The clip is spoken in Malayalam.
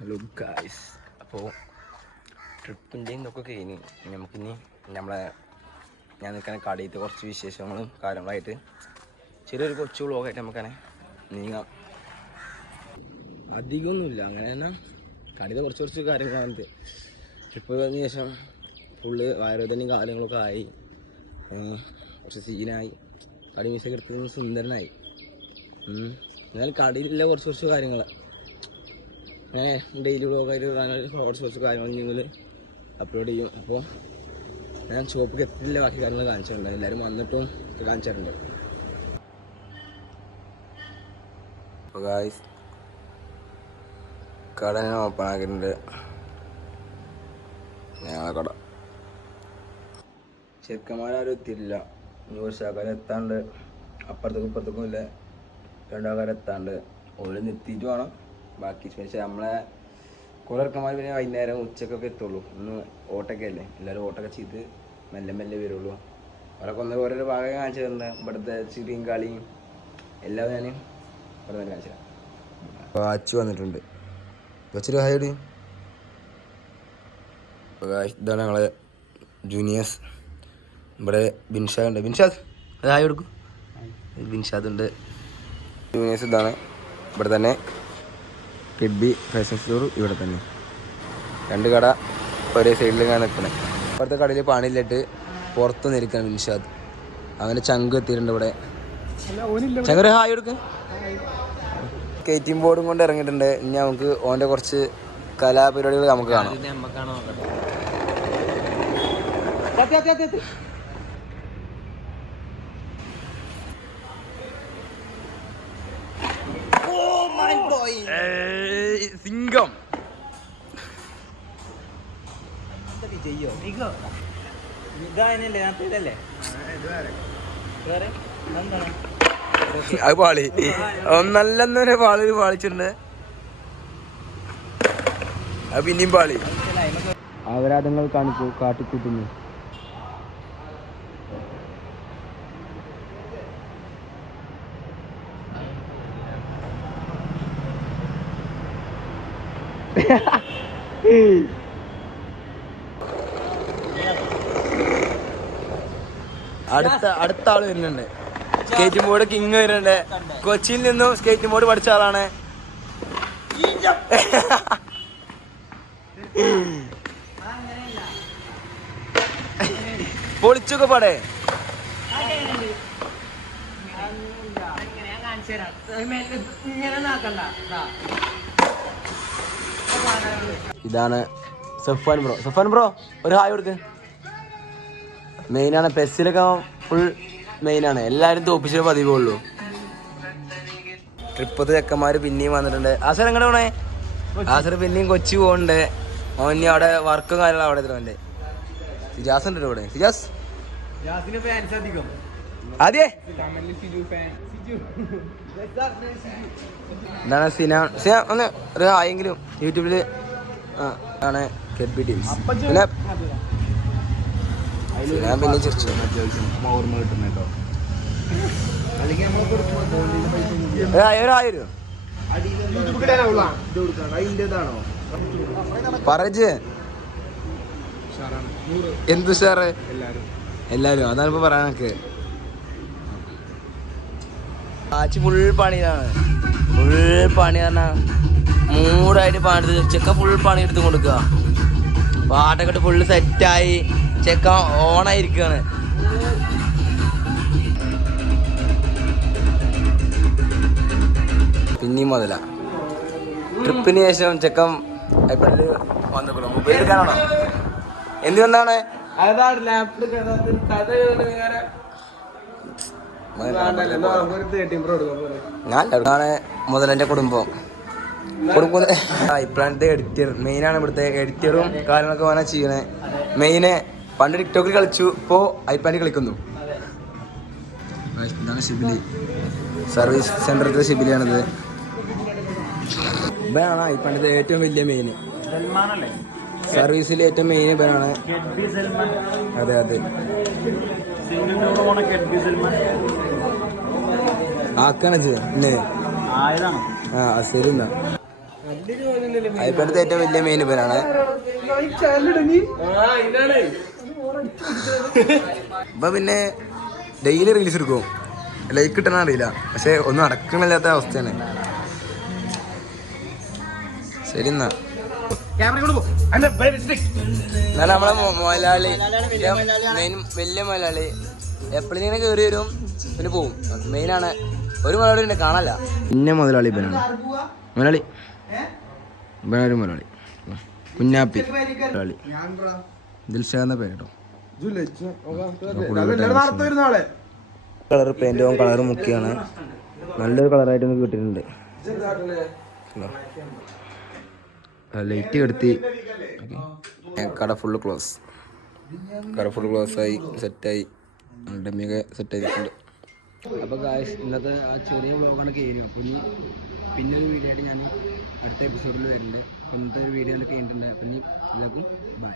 ഹലോ ഗായ്സ്, അപ്പോൾ ട്രിപ്പിൻ്റെയും ഇതൊക്കെ കഴിഞ്ഞ് നമുക്കിനി ഞാൻ നിൽക്കുന്ന കടയിലത്തെ കുറച്ച് വിശേഷങ്ങളും കാര്യങ്ങളായിട്ട് ചെറിയൊരു കൊച്ചു വ്ളോഗായിട്ട് നമുക്കങ്ങനെ നീങ്ങാം. അധികമൊന്നുമില്ല, അങ്ങനെ തന്നെ കടയിലെ കുറച്ച് കാര്യങ്ങളാണിത്. ട്രിപ്പ് കഴിഞ്ഞ ശേഷം ഫുള്ള് വയറുവേദനയും കാര്യങ്ങളൊക്കെ ആയി, കുറച്ച് സീനായി, കടി മിസ്സൊക്കെ എടുത്തത് സുന്ദരനായി. എന്നാൽ കടയിലുള്ള കുറച്ച് കാര്യങ്ങൾ ഡെയിലി വ്ളോഗായിട്ട് കുറച്ച് കാര്യങ്ങൾ നിങ്ങൾ അപ്ലോഡ് ചെയ്യും. അപ്പോൾ ഞാൻ ഷോപ്പിൽ എത്തിയില്ല, ബാക്കി കാര്യങ്ങൾ കാണിച്ചിട്ടുണ്ട്. എല്ലാവരും വന്നിട്ടും കാണിച്ചിട്ടുണ്ട്. അപ്പോൾ ഗായ്സ്, കട ഞാൻ ഓപ്പൺ ആക്കിയിട്ടുണ്ട്. ഞങ്ങളെ കട ചെറുക്കന്മാരും എത്തിയിട്ടില്ല. ന്യൂസ് ആൾക്കാർ എത്താണ്ട്, അപ്പുറത്തേക്കും ഇല്ല, രണ്ടാൾക്കാർ എത്താണ്ട്. ഓരോ നിർത്തിയിട്ട് വേണം ബാക്കി. പക്ഷേ നമ്മളെ കുറേ ചെറുക്കന്മാർ പിന്നെ വൈകുന്നേരം ഉച്ചക്കൊക്കെ എത്തുള്ളൂ. ഇന്ന് ഓട്ടൊക്കെ അല്ലേ, എല്ലാവരും ഓട്ടൊക്കെ ചെയ്ത് മെല്ലെ വരുള്ളൂ. അവരൊക്കെ ഓരോരോ ഭാഗം കാണിച്ചു തരുന്നുണ്ട്. ഇവിടുത്തെ ചിരിയും കളിയും എല്ലാം ഞാൻ ഇവിടെ തന്നെ കാണിച്ചു തരാം. അപ്പോൾ അച്ചു വന്നിട്ടുണ്ട്. കൊച്ചൊരു ഹായ്. ഇതാണ് ഞങ്ങളെ ജൂനിയേഴ്സ്. ഇവിടെ ബിൻഷാദ് ഉണ്ട്. ബിൻഷാദ് അത് ഹായ് കൊടുക്കും. ബിൻഷാദ് ഉണ്ട്. ജൂനിയേഴ്സ് ഇതാണ്. ഇവിടെ തന്നെ കിഡ്ബി ഫാഷൻ സ്റ്റോർ ഇവിടെ തന്നെ. രണ്ട് കട ഒരേ സൈഡിൽ ഞാൻ നിൽക്കണേ. ഇവിടുത്തെ കടയിൽ പണിയില്ലിട്ട് പുറത്ത് നിൽക്കണം ബിൻഷാദ്. അങ്ങനെ ചങ്ക് എത്തിയിട്ടുണ്ട് ഇവിടെ. ചങ്കൊരു ഹായ് കൊടുക്ക്. സ്കേറ്റിംഗ് ബോർഡും കൊണ്ട് ഇറങ്ങിയിട്ടുണ്ട്. ഇനി നമുക്ക് ഓൻ്റെ കുറച്ച് കലാപരിപാടികൾ നമുക്ക് കാണാം. സിംഗം അത് പാളി നല്ലെന്നൊരു പാളിച്ചിട്ടുണ്ട്. അത് പിന്നെയും പാളി. അപരാധങ്ങൾ കാട്ടിക്കൂട്ടുന്നു. അടുത്ത ആള് വരുന്നുണ്ട്. സ്കേറ്റിംഗ് ബോർഡ് കിങ് വരുന്നുണ്ട്. കൊച്ചിയിൽ നിന്നും സ്കേറ്റിംഗ് ബോർഡ് പഠിച്ച ആളാണ്. പൊളിച്ചൊക്കെ പാടേ. ഇതാണ് സഫാൻ ബ്രോ ഒരു ഹായ് കൊടുക്ക്. മെയിനാണ് പെസ്സിലൊക്കെ ഫുൾ മെയിനാണ്. എല്ലാവരും തോപ്പിച്ചേ പതിവുള്ളൂ. ട്രിപ്പത്ത് ചെക്കന്മാർ പിന്നെയും വന്നിട്ടുണ്ട്. ആസർ എങ്ങോട്ട് പോണേ? ആസർ പിന്നെയും കൊച്ചി പോകുന്നുണ്ട്. ഓനി അവിടെ വർക്കും കാര്യങ്ങളും അവിടെ എത്തുന്നുണ്ട്. ഫിജാസ് ഉണ്ട് ഇവിടെ. ഫിജാസ് അതെ എന്താണ് സിനാൻ ഒന്ന് ഒരു ആയെങ്കിലും യൂട്യൂബില് ആണ് കെഡ്ബി ടീംസ്. പിന്നെ ഞാൻ പിന്നെ ചിരിച്ചു. പറജ് എന്തു സാറ് എല്ലാരും അതാണ് ഇപ്പൊ പറയാനൊക്കെ. ആച്ചി ഫുൾ പണിയാണ്. ഫുൾ പണി പറഞ്ഞാൽ മൂടായിട്ട് പണിയെടുത്ത് ചെക്ക ഫുൾ പണി എടുത്ത് കൊടുക്കുക. പാട്ടൊക്കെ ഇട്ട് ഫുള്ള് സെറ്റായി ചെക്ക ഓണായിരിക്കുകയാണ്. പിന്നെയും മുതല ട്രിപ്പിന് ശേഷം ചെക്കൻ എപ്പോഴും വന്നിട്ടുള്ളൂ. മൊബൈൽ എടുക്കാനാണോ എന്ത് വന്നാണ്? ഞാനാണ് മുതലെൻ്റെ കുടുംബം. ഇപ്പോഴത്തെ എഡിറ്റർ മെയിനാണ്. ഇവിടുത്തെ എഡിറ്ററും കാര്യങ്ങളൊക്കെ വേണം ചെയ്യണേ. മെയിന് പണ്ട് ടിക്ടോക്കിൽ കളിച്ചു, ഇപ്പോൾ ഐപാഡിൽ കളിക്കുന്നു. ഇതാണ് ഷിബിലി, സർവീസ് സെന്ററിലത്തെ ഷിബിലിയാണിത്. ഇവനാണ് ഐപാഡിന്റെ ഏറ്റവും വലിയ മെയിന്. സർവീസിൽ ഏറ്റവും മെയിൻ ഇവനാണ്. അതെ ആക്കാണ് പിന്നെ ശരി. എന്നാ ഇപ്പോഴത്തെ ഏറ്റവും വലിയ മെയിൻ ഇവനാണ്. ഇപ്പൊ പിന്നെ ഡെയിലി റീൽസ് എടുക്കും, ലൈക്ക് കിട്ടണ അറിയില്ല, പക്ഷെ ഒന്നും അടക്കണില്ലാത്ത അവസ്ഥയാണ്. ശരി എന്നാ നമ്മളെ മലയാളി മെയിൻ വലിയ മലയാളി എപ്പോഴും ഇങ്ങനെ കയറി വരും പിന്നെ പോവും. മെയിനാണ് ഒരു മലയാളി പിന്നെ കാണാല്ല. പിന്നെ മുതലാളി ഇവനാണ് മലയാളി, ഇവനൊരു മലയാളി കുഞ്ഞാപ്പി മലയാളി ദിൽഷാ എന്ന പേര് കേട്ടോ. കളർ പെയിന്റും കളർ മുക്കിയാണ്, നല്ലൊരു കളറായിട്ട് നമുക്ക് കിട്ടിയിട്ടുണ്ട്. ലൈറ്റ് കെടുത്തി കട ഫുള്ള് ക്ലോസ് ആയി സെറ്റായി, ഡമ്മിയൊക്കെ സെറ്റ് ചെയ്തിട്ടുണ്ട്. അപ്പോൾ ഗായ്സ് ഇന്നത്തെ ആ ചെറിയ വ്ളോഗാണ് കഴിഞ്ഞു. അപ്പോൾ ഇനി പിന്നെ ഒരു വീഡിയോ ആയിട്ട് ഞാൻ അടുത്ത എപ്പിസോഡിൽ വരുന്നുണ്ട്. ഇന്നത്തെ ഒരു വീഡിയോ കഴിഞ്ഞിട്ടുണ്ട്. അപ്പം ഇനി എല്ലാവർക്കും ബൈ.